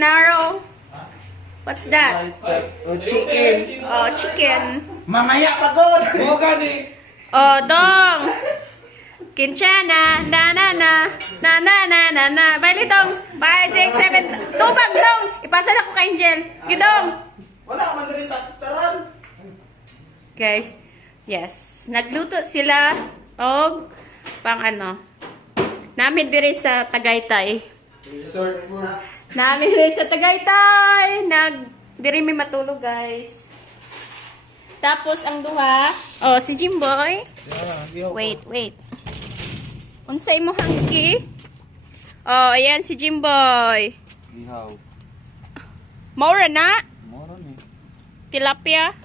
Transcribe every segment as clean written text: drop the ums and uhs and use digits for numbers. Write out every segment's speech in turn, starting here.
Genaro? What's that? Oh, chicken. Oh, chicken. Mamaya pagod. Oo, gani. Oh, dong. Kinchana, na na na, na na na na na. Baili dong. 5, 6, 7. Tubang dong. Ipasa na ko kay Angel. Gidong. Wala man diri taran. Guys, yes. Nagluto sila og pang ano. Namin diri sa Tagaytay. Resort food. Namin diri sa Tagaytay. Diri may matulog, guys. Tapos ang duha, oh si Jimboy. Wait. Unsay mo hanggi? Oh, ayan si Jimboy. Ihaw. Maura na Moro ni. tilapia.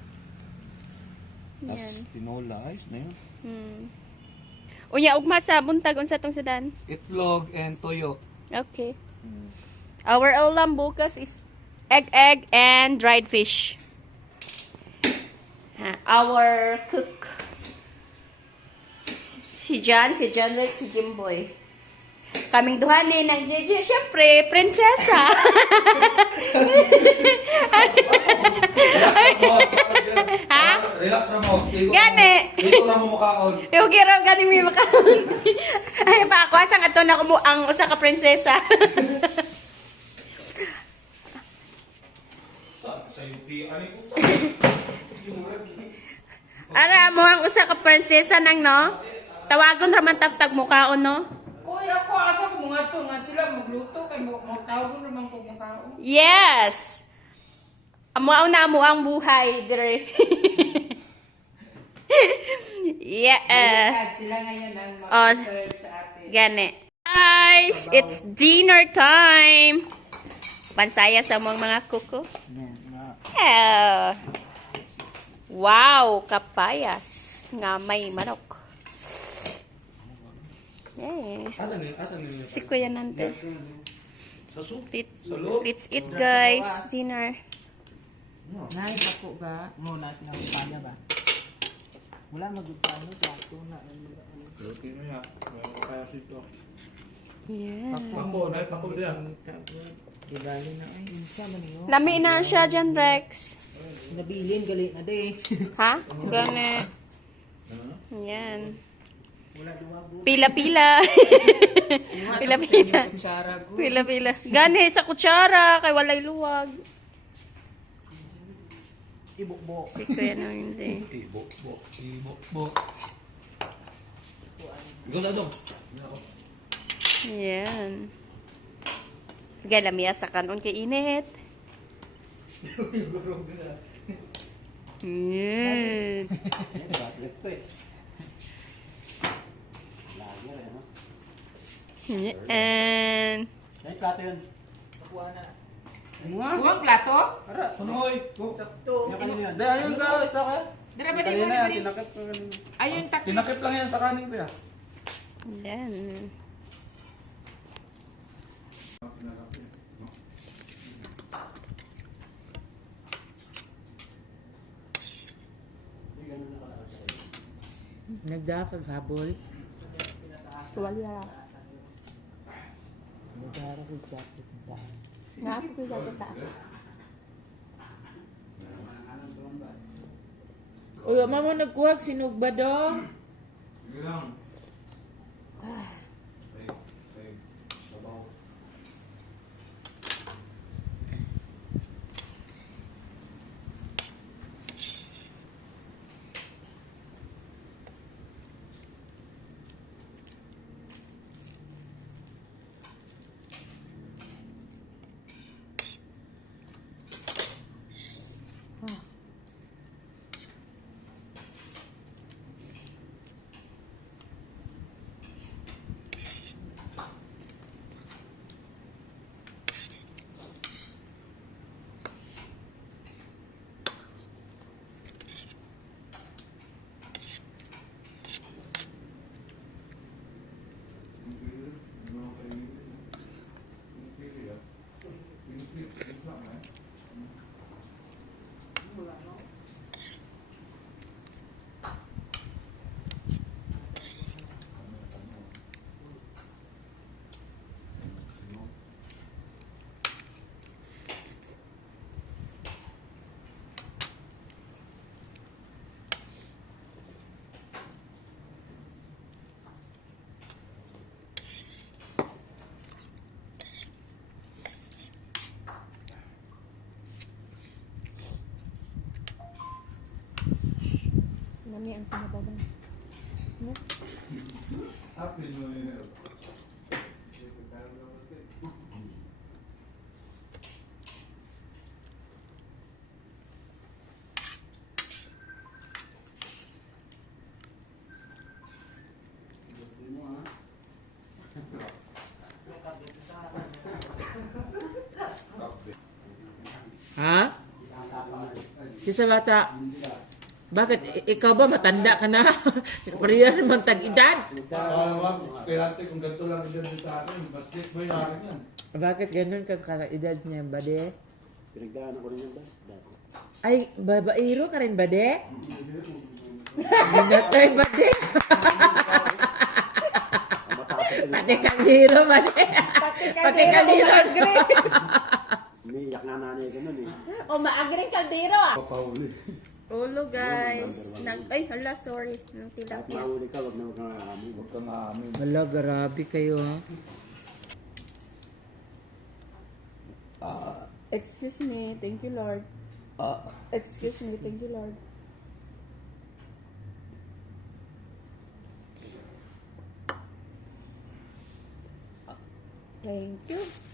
Tas Yan. tinola. Ayos na yun. Unya ugma sa buntag unsa tong sudan? Itlog and toyo. Okay. Our ulam bukas is egg and dried fish. Our cook si John Rex, si Jimboy. Kaming duha ni ng JJ, syempre, prinsesa. Ha? Relax na mo. Gani. Dito na mo mukhaon. Yung giraw gani mi makaon. Ay pa ako asang ato na ko ang usa ka prinsesa. Sa yuti. Ano ko? Ara mo ang usa ka prinsesa nang no? Tawagon ra man tagtag mukaon no? Uy, ako asa ko mga to nga sila magluto kay magtawag naman ko mga tao. Yes. Amo na mo ang buhay dire. Yeah. Sila ngayon ang Oh, mag-serve sa atin. gani. Guys, it's dinner time. Pansaya sa mga kuko. Oh. Wow, kapayas nga may manok. Yeah. Asan ni? Si Kuya Nante. Sa soup. Let's eat, guys. Dinner. Nay, ako ga. Mo na sinapanya ba? Wala magpano ta tuna. Luti na ya. Kaya sito. Yeah. Pako, na pako dia. Didali na ay insa man niyo. Lami na siya dyan, Rex. Nabilin gali na de. Ha? Gani. Yan. Wala duwago. Pila-pila. Pila-pila. Kutsara ko. Pila-pila. Gani sa kutsara, kay walay luwag. Ibukbo. Si Kuya no hindi. Ibo. Go na dong. Yan. Galamia sa kanon kay init. Yan. Yan. Ay plato yun. Nakuha na. Buwang plato? Hoy, go. Sakto. Yan ayun ka, isa ka. Dara ba di Kanina mo yan, ni? tinakip ko kanina. Ayun takip. Tinakip lang yan sa kanin ko ya. Yan. Nagdakag habol. Wala. Magara ko jacket ta. Nakapit ko sa kita. Uy, mama nagkuhag sinugba do. Lang. Nami ang sinababan. No? Happy New Year. Ha? Sisa bata. Bakit? Ikaw ba matanda ka na? Pareha naman tag-edad. Kaya kung ganito lang din sa akin, basket mo yung yan. Bakit ganun ka sa edad niya, bade? Pinagdaan ako rin yan ba? Dati. Ay, babairo ka rin, bade? Binatay, bade? Pati kaliro, bade? Pati kaliro. Umiiyak nga nanay ganun eh. O, maagring kaldero ah. Papahuli. Ulo guys. Ay, hala, sorry. Nang At tilapia. mahuli ka, wag na wag kang aamin. Huwag kang aamin. Wala, grabe kayo, ha? Excuse me. Thank you, Lord. Excuse me. Thank you, Lord. Thank you.